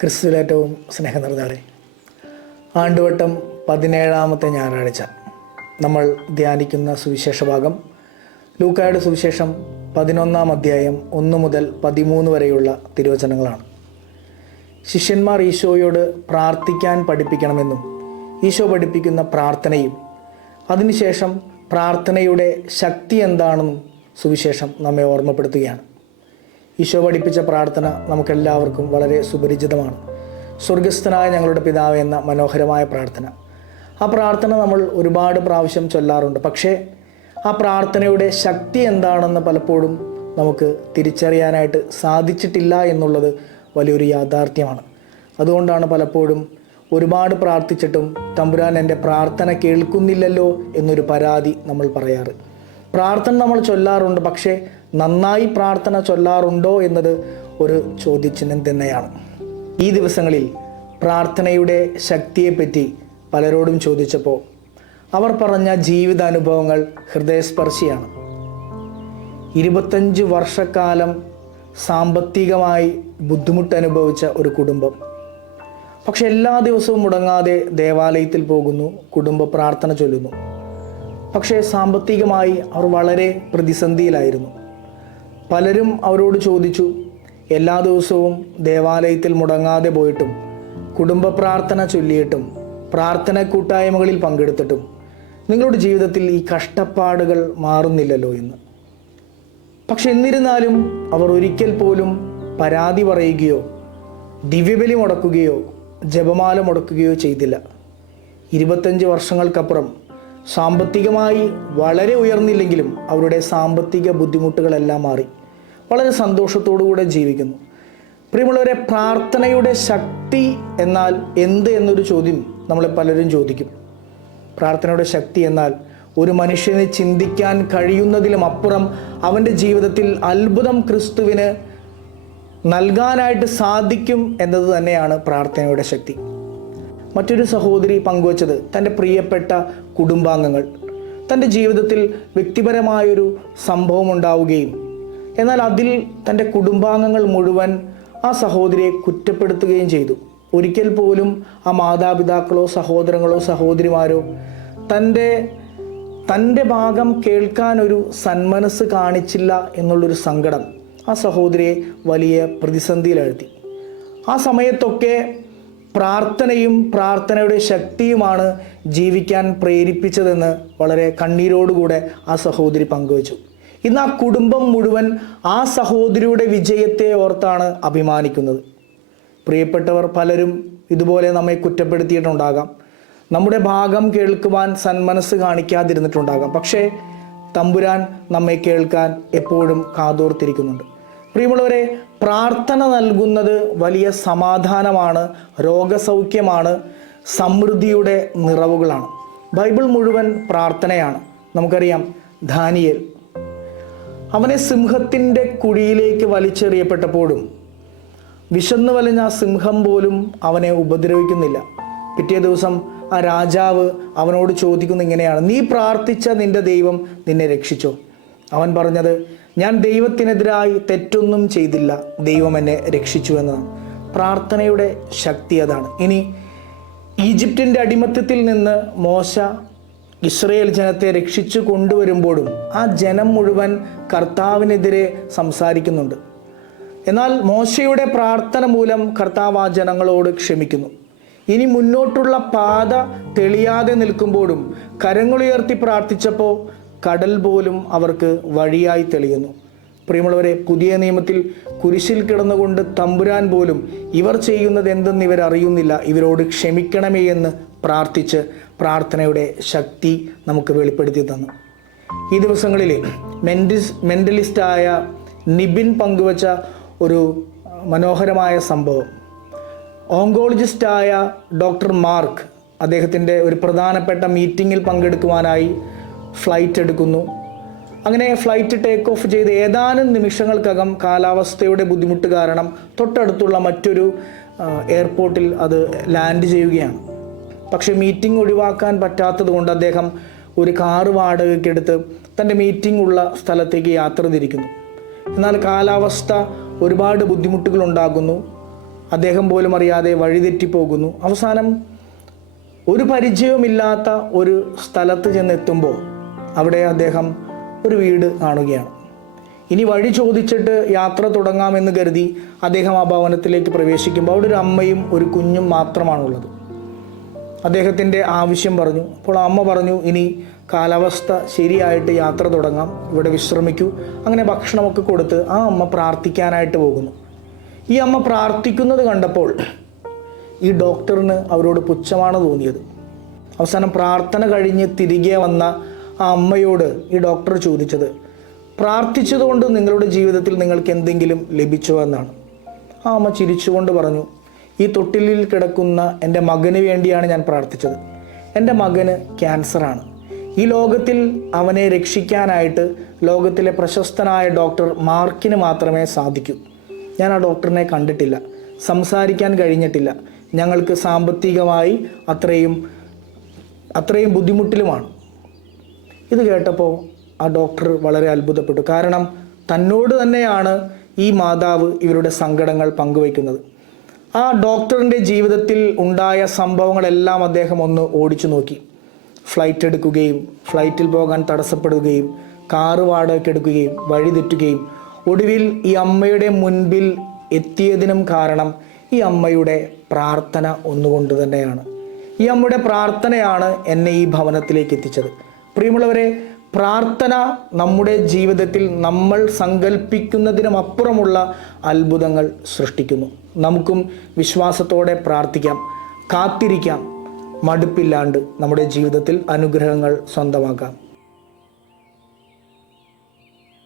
ക്രിസ്തുവിലേറ്റവും സ്നേഹം നിറഞ്ഞവരെ, ആണ്ടുവട്ടം 17ാമത്തെ ഞായറാഴ്ച നമ്മൾ ധ്യാനിക്കുന്ന സുവിശേഷ ഭാഗം ലൂക്കായുടെ സുവിശേഷം 11-ാം അധ്യായം 1 മുതൽ 13 വരെയുള്ള തിരുവചനങ്ങളാണ്. ശിഷ്യന്മാർ ഈശോയോട് പ്രാർത്ഥിക്കാൻ പഠിപ്പിക്കണമെന്നും ഈശോ പഠിപ്പിക്കുന്ന പ്രാർത്ഥനയും അതിനുശേഷം പ്രാർത്ഥനയുടെ ശക്തി എന്താണെന്നും സുവിശേഷം നമ്മെ ഓർമ്മപ്പെടുത്തുകയാണ്. ഈശോ പഠിപ്പിച്ച പ്രാർത്ഥന നമുക്കെല്ലാവർക്കും വളരെ സുപരിചിതമാണ്. സ്വർഗസ്ഥനായ ഞങ്ങളുടെ പിതാവേ എന്ന മനോഹരമായ പ്രാർത്ഥന. ആ പ്രാർത്ഥന നമ്മൾ ഒരുപാട് പ്രാവശ്യം ചൊല്ലാറുണ്ട്. പക്ഷേ ആ പ്രാർത്ഥനയുടെ ശക്തി എന്താണെന്ന് പലപ്പോഴും നമുക്ക് തിരിച്ചറിയാനായിട്ട് സാധിച്ചിട്ടില്ല എന്നുള്ളത് വലിയൊരു യാഥാർത്ഥ്യമാണ്. അതുകൊണ്ടാണ് പലപ്പോഴും ഒരുപാട് പ്രാർത്ഥിച്ചിട്ടും തമ്പുരാൻ എൻ്റെ പ്രാർത്ഥന കേൾക്കുന്നില്ലല്ലോ എന്നൊരു പരാതി നമ്മൾ പറയാറ്. പ്രാർത്ഥന നമ്മൾ ചൊല്ലാറുണ്ട്, പക്ഷേ നന്നായി പ്രാർത്ഥന ചൊല്ലാറുണ്ടോ എന്നത് ഒരു ചോദ്യചിഹ്നം തന്നെയാണ്. ഈ ദിവസങ്ങളിൽ പ്രാർത്ഥനയുടെ ശക്തിയെപ്പറ്റി പലരോടും ചോദിച്ചപ്പോൾ അവർ പറഞ്ഞ ജീവിതാനുഭവങ്ങൾ ഹൃദയസ്പർശിയാണ്. 25 വർഷക്കാലം സാമ്പത്തികമായി ബുദ്ധിമുട്ടനുഭവിച്ച ഒരു കുടുംബം, പക്ഷെ എല്ലാ ദിവസവും മുടങ്ങാതെ ദേവാലയത്തിൽ പോകുന്നു, കുടുംബ പ്രാർത്ഥന ചൊല്ലുന്നു. പക്ഷേ സാമ്പത്തികമായി അവർ വളരെ പ്രതിസന്ധിയിലായിരുന്നു. പലരും അവരോട് ചോദിച്ചു, എല്ലാ ദിവസവും ദേവാലയത്തിൽ മുടങ്ങാതെ പോയിട്ടും കുടുംബ പ്രാർത്ഥന ചൊല്ലിയിട്ടും പ്രാർത്ഥന കൂട്ടായ്മകളിൽ പങ്കെടുത്തിട്ടും നിങ്ങളുടെ ജീവിതത്തിൽ ഈ കഷ്ടപ്പാടുകൾ മാറുന്നില്ലല്ലോ എന്ന്. പക്ഷെ എന്നിരുന്നാലും അവർ ഒരിക്കൽ പോലും പരാതി പറയുകയോ ദിവ്യബലി മുടക്കുകയോ ജപമാല മുടക്കുകയോ ചെയ്തില്ല. 25 വർഷങ്ങൾക്കപ്പുറം സാമ്പത്തികമായി വളരെ ഉയർന്നില്ലെങ്കിലും അവരുടെ സാമ്പത്തിക ബുദ്ധിമുട്ടുകളെല്ലാം മാറി വളരെ സന്തോഷത്തോടുകൂടെ ജീവിക്കുന്നു. പ്രിയമുള്ളവരെ, പ്രാർത്ഥനയുടെ ശക്തി എന്നാൽ എന്ത് എന്നൊരു ചോദ്യം നമ്മളെ പലരും ചോദിക്കും. പ്രാർത്ഥനയുടെ ശക്തി എന്നാൽ ഒരു മനുഷ്യന് ചിന്തിക്കാൻ കഴിയുന്നതിലും അപ്പുറം അവൻ്റെ ജീവിതത്തിൽ അത്ഭുതം ക്രിസ്തുവിന് നൽകാനായിട്ട് സാധിക്കും എന്നത് തന്നെയാണ് പ്രാർത്ഥനയുടെ ശക്തി. മറ്റൊരു സഹോദരി പങ്കുവച്ചത് തൻ്റെ പ്രിയപ്പെട്ട കുടുംബാംഗങ്ങൾ തൻ്റെ ജീവിതത്തിൽ വ്യക്തിപരമായൊരു സംഭവം ഉണ്ടാവുകയും എന്നാൽ അതിൽ തൻ്റെ കുടുംബാംഗങ്ങൾ മുഴുവൻ ആ സഹോദരിയെ കുറ്റപ്പെടുത്തുകയും ചെയ്തു. ഒരിക്കൽ പോലും ആ മാതാപിതാക്കളോ സഹോദരങ്ങളോ സഹോദരിമാരോ തൻ്റെ ഭാഗം കേൾക്കാൻ ഒരു സന്മനസ് കാണിച്ചില്ല എന്നുള്ളൊരു സങ്കടം ആ സഹോദരിയെ വലിയ പ്രതിസന്ധിയിലാഴ്ത്തി. ആ സമയത്തൊക്കെ പ്രാർത്ഥനയും പ്രാർത്ഥനയുടെ ശക്തിയുമാണ് ജീവിക്കാൻ പ്രേരിപ്പിച്ചതെന്ന് വളരെ കണ്ണീരോടുകൂടെ ആ സഹോദരി പങ്കുവച്ചു. ഇന്ന് ആ കുടുംബം മുഴുവൻ ആ സഹോദരിയുടെ വിജയത്തെ ഓർത്താണ് അഭിമാനിക്കുന്നത്. പ്രിയപ്പെട്ടവർ പലരും ഇതുപോലെ നമ്മെ കുറ്റപ്പെടുത്തിയിട്ടുണ്ടാകാം, നമ്മുടെ ഭാഗം കേൾക്കുവാൻ സന്മനസ് കാണിക്കാതിരുന്നിട്ടുണ്ടാകാം. പക്ഷേ തമ്പുരാൻ നമ്മെ കേൾക്കാൻ എപ്പോഴും കാതോർത്തിരിക്കുന്നുണ്ട്. പ്രിയമുള്ളവരെ, പ്രാർത്ഥന നൽകുന്നത് വലിയ സമാധാനമാണ്, രോഗസൗഖ്യമാണ്, സമൃദ്ധിയുടെ നിറവുകളാണ്. ബൈബിൾ മുഴുവൻ പ്രാർത്ഥനയാണ്. നമുക്കറിയാം, ദാനിയേൽ അവനെ സിംഹത്തിൻ്റെ കുഴിയിലേക്ക് വലിച്ചെറിയപ്പെട്ടപ്പോഴും വിശന്നു വലഞ്ഞ ആ സിംഹം പോലും അവനെ ഉപദ്രവിക്കുന്നില്ല. പിറ്റേ ദിവസം ആ രാജാവ് അവനോട് ചോദിക്കുന്ന ഇങ്ങനെയാണ്, നീ പ്രാർത്ഥിച്ച നിന്റെ ദൈവം നിന്നെ രക്ഷിച്ചോ? അവൻ പറഞ്ഞത്, ഞാൻ ദൈവത്തിനെതിരായി തെറ്റൊന്നും ചെയ്തില്ല, ദൈവം എന്നെ രക്ഷിച്ചു എന്നതാണ്. പ്രാർത്ഥനയുടെ ശക്തി അതാണ്. ഇനി ഈജിപ്തിൻ്റെ അടിമത്തത്തിൽ നിന്ന് മോശ ഇസ്രയേൽ ജനത്തെ രക്ഷിച്ചു കൊണ്ടുവരുമ്പോഴും ആ ജനം മുഴുവൻ കർത്താവിനെതിരെ സംസാരിക്കുന്നുണ്ട്. എന്നാൽ മോശയുടെ പ്രാർത്ഥന മൂലം കർത്താവ് ആ ജനങ്ങളോട് ക്ഷമിക്കുന്നു. ഇനി മുന്നോട്ടുള്ള പാത തെളിയാതെ നിൽക്കുമ്പോഴും കരങ്ങളുയർത്തി പ്രാർത്ഥിച്ചപ്പോൾ കടൽ പോലും അവർക്ക് വഴിയായി തെളിയുന്നു. പ്രിയമുള്ളവരെ, പുതിയ നിയമത്തിൽ കുരിശിൽ കിടന്നുകൊണ്ട് തമ്പുരാൻ പോലും ഇവർ ചെയ്യുന്നത് എന്തെന്ന് ഇവരറിയുന്നില്ല, ഇവരോട് ക്ഷമിക്കണമേ എന്ന് പ്രാർത്ഥിച്ച് പ്രാർത്ഥനയുടെ ശക്തി നമുക്ക് വെളിപ്പെടുത്തി തന്നു. ഈ ദിവസങ്ങളിൽ മെൻ്റലിസ്റ്റായ നിബിൻ പങ്കുവച്ച ഒരു മനോഹരമായ സംഭവം, ഓങ്കോളജിസ്റ്റായ ഡോക്ടർ മാർക്ക് അദ്ദേഹത്തിൻ്റെ ഒരു പ്രധാനപ്പെട്ട മീറ്റിങ്ങിൽ പങ്കെടുക്കുവാനായി ഫ്ലൈറ്റ് എടുക്കുന്നു. അങ്ങനെ ഫ്ലൈറ്റ് ടേക്ക് ഓഫ് ചെയ്ത് ഏതാനും നിമിഷങ്ങൾക്കകം കാലാവസ്ഥയുടെ ബുദ്ധിമുട്ട് കാരണം തൊട്ടടുത്തുള്ള മറ്റൊരു എയർപോർട്ടിൽ അത് ലാൻഡ് ചെയ്യുകയാണ്. പക്ഷേ മീറ്റിംഗ് ഒഴിവാക്കാൻ പറ്റാത്തത് കൊണ്ട് അദ്ദേഹം ഒരു കാറ് വാടകയ്ക്കെടുത്ത് തൻ്റെ മീറ്റിംഗ് ഉള്ള സ്ഥലത്തേക്ക് യാത്ര തിരിക്കുന്നു. എന്നാൽ കാലാവസ്ഥ ഒരുപാട് ബുദ്ധിമുട്ടുകൾ ഉണ്ടാകുന്നു. അദ്ദേഹം പോലും അറിയാതെ വഴിതെറ്റിപ്പോകുന്നു. അവസാനം ഒരു പരിചയവുമില്ലാത്ത ഒരു സ്ഥലത്ത് ചെന്നെത്തുമ്പോൾ അവിടെ അദ്ദേഹം ഒരു വീട് കാണുകയാണ്. ഇനി വഴി ചോദിച്ചിട്ട് യാത്ര തുടങ്ങാമെന്ന് കരുതി അദ്ദേഹം ആ ഭവനത്തിലേക്ക് പ്രവേശിക്കുമ്പോൾ അവിടെ ഒരു അമ്മയും ഒരു കുഞ്ഞും മാത്രമാണുള്ളത്. അദ്ദേഹത്തിൻ്റെ ആവശ്യം പറഞ്ഞു. അപ്പോൾ അമ്മ പറഞ്ഞു, ഇനി കാലാവസ്ഥ ശരിയായിട്ട് യാത്ര തുടങ്ങാം, ഇവിടെ വിശ്രമിക്കൂ. അങ്ങനെ ഭക്ഷണമൊക്കെ കൊടുത്ത് ആ അമ്മ പ്രാർത്ഥിക്കാനായിട്ട് പോകുന്നു. ഈ അമ്മ പ്രാർത്ഥിക്കുന്നത് കണ്ടപ്പോൾ ഈ ഡോക്ടറിന് അവരോട് പുച്ഛമാണ് തോന്നിയത്. അവസാനം പ്രാർത്ഥന കഴിഞ്ഞ് തിരികെ വന്ന ആ അമ്മയോട് ഈ ഡോക്ടർ ചോദിച്ചത്, പ്രാർത്ഥിച്ചതുകൊണ്ട് നിങ്ങളുടെ ജീവിതത്തിൽ നിങ്ങൾക്ക് എന്തെങ്കിലും ലഭിച്ചോ എന്നാണ്. ആ അമ്മ ചിരിച്ചുകൊണ്ട് പറഞ്ഞു, ഈ തൊട്ടിലിൽ കിടക്കുന്ന എൻ്റെ മകന് വേണ്ടിയാണ് ഞാൻ പ്രാർത്ഥിച്ചത്. എൻ്റെ മകന് ക്യാൻസറാണ്. ഈ ലോകത്തിൽ അവനെ രക്ഷിക്കാനായിട്ട് ലോകത്തിലെ പ്രശസ്തനായ ഡോക്ടർ മാർക്കിന് മാത്രമേ സാധിക്കൂ. ഞാൻ ആ ഡോക്ടറിനെ കണ്ടിട്ടില്ല, സംസാരിക്കാൻ കഴിഞ്ഞിട്ടില്ല. ഞങ്ങൾക്ക് സാമ്പത്തികമായി അത്രയും ബുദ്ധിമുട്ടിലുമാണ്. ഇത് കേട്ടപ്പോൾ ആ ഡോക്ടർ വളരെ അത്ഭുതപ്പെട്ടു. കാരണം തന്നോട് തന്നെയാണ് ഈ മാതാവ് ഇവരുടെ സങ്കടങ്ങൾ പങ്കുവയ്ക്കുന്നത്. ആ ഡോക്ടറിൻ്റെ ജീവിതത്തിൽ ഉണ്ടായ സംഭവങ്ങളെല്ലാം അദ്ദേഹം ഒന്ന് ഓടിച്ചു നോക്കി. ഫ്ലൈറ്റ് എടുക്കുകയും ഫ്ലൈറ്റിൽ പോകാൻ തടസ്സപ്പെടുകയും കാറ് വാടകയ്ക്ക് എടുക്കുകയും വഴിതെറ്റുകയും ഒടുവിൽ ഈ അമ്മയുടെ മുൻപിൽ എത്തിയതിനും കാരണം ഈ അമ്മയുടെ പ്രാർത്ഥന ഒന്നുകൊണ്ട് തന്നെയാണ്. ഈ അമ്മയുടെ പ്രാർത്ഥനയാണ് എന്നെ ഈ ഭവനത്തിലേക്ക് എത്തിച്ചത്. പ്രിയമുള്ളവരെ, പ്രാർത്ഥന നമ്മുടെ ജീവിതത്തിൽ നമ്മൾ സങ്കല്പിക്കുന്നതിനും അപ്പുറമുള്ള അത്ഭുതങ്ങൾ സൃഷ്ടിക്കുന്നു. നമുക്കും വിശ്വാസത്തോടെ പ്രാർത്ഥിക്കാം, കാത്തിരിക്കാം, മടുപ്പില്ലാണ്ട് നമ്മുടെ ജീവിതത്തിൽ അനുഗ്രഹങ്ങൾ സ്വന്തമാക്കാം.